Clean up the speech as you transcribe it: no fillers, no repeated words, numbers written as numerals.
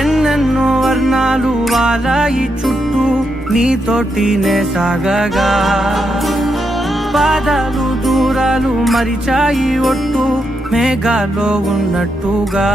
ఎన్నెన్నో వర్ణాలు వాలాయి చుట్టూ నీతోటినే సాగగా పాదాలు దూరాలు మరిచాయి ఒట్టు మేఘాలో ఉన్నట్టుగా